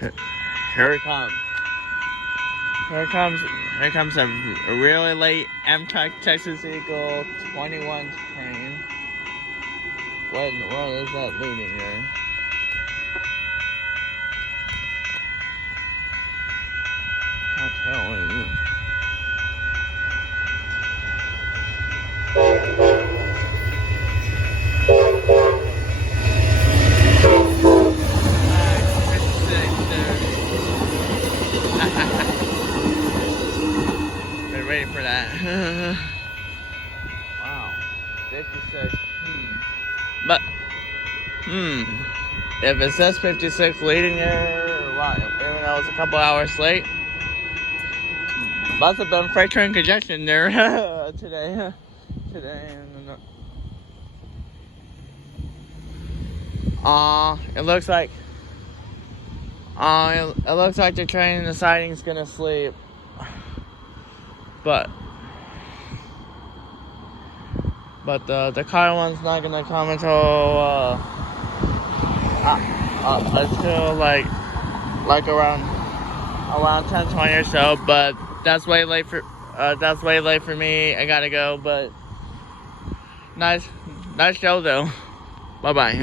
Here it comes. Here comes a really late Amtrak Texas Eagle 21 train. What in the world is that leading there? I'll tell you. Been waiting for that. Wow. 56. But, if it says 56 leading there, wow, even though it's a couple hours late, must have been freight train congestion there today. It looks like the train in the siding's gonna sleep, but the car one's not gonna come until like around 10:20 or so. But that's way late for me. I gotta go, but nice show though. Bye bye.